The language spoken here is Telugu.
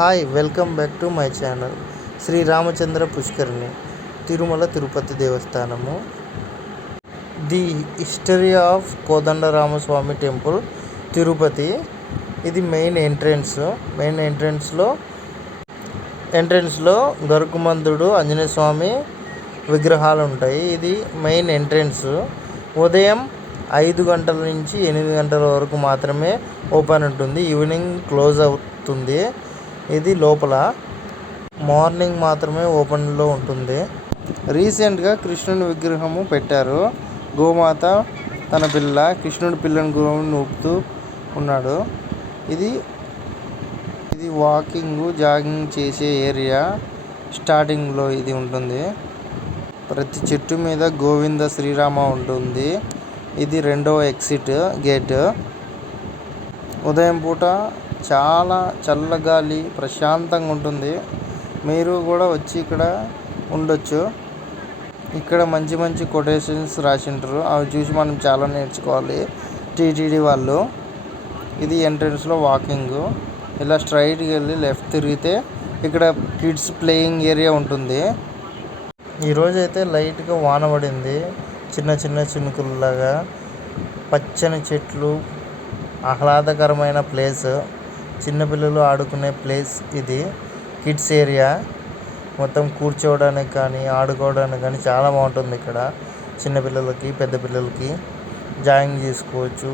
Hi welcome back to my channel. Shri Ramachandra Pushkarini, Tirumala Tirupati దేవస్థానము. The history of Kodandaramaswamy temple Tirupati. ఇది మెయిన్ ఎంట్రన్స్లో గరుకుమంతుడు, ఆంజనేయ స్వామి విగ్రహాలు ఉంటాయి. ఇది మెయిన్ ఎంట్రన్స్. ఉదయం 5 గంటల నుంచి 8 గంటల వరకు మాత్రమే ఓపెన్ ఉంటుంది. ఈవినింగ్ క్లోజ్ అవుతుంది. ఇది లోపల మార్నింగ్ మాత్రమే ఓపెన్లో ఉంటుంది. రీసెంట్గా కృష్ణుని విగ్రహము పెట్టారు. గోమాత తన కృష్ణుడి పిల్లని గోవుని ఊపుతూ ఉన్నాడు. ఇది జాగింగ్ చేసే ఏరియా. స్టార్టింగ్లో ఇది ఉంటుంది. ప్రతి చెట్టు మీద గోవింద శ్రీరామ ఉంటుంది. ఇది 2వ ఎగ్జిట్ గేట్. ఉదయం పూట చాలా చల్లగాలి, ప్రశాంతంగా ఉంటుంది. మీరు కూడా వచ్చి ఇక్కడ ఉండొచ్చు. ఇక్కడ మంచి మంచి కొటేషన్స్ రాసింటారు. అవి చూసి మనం చాలా నేర్చుకోవాలి. టీటీడీ వాళ్ళు. ఇది ఎంట్రన్స్లో వాకింగ్. ఇలా స్ట్రైట్కి వెళ్ళి లెఫ్ట్ తిరిగితే ఇక్కడ కిడ్స్ ప్లేయింగ్ ఏరియా ఉంటుంది. ఈరోజైతే లైట్గా వాన పడింది. చిన్న చిన్న చినుకుల్లాగా. పచ్చని చెట్లు, ఆహ్లాదకరమైన ప్లేస్. చిన్నపిల్లలు ఆడుకునే ప్లేస్ ఇది. Kids area. మొత్తం కూర్చోవడానికి కానీ ఆడుకోవడానికి కానీ చాలా బాగుంటుంది ఇక్కడ. చిన్నపిల్లలకి, పెద్ద పిల్లలకి జాగింగ్ చేసుకోవచ్చు.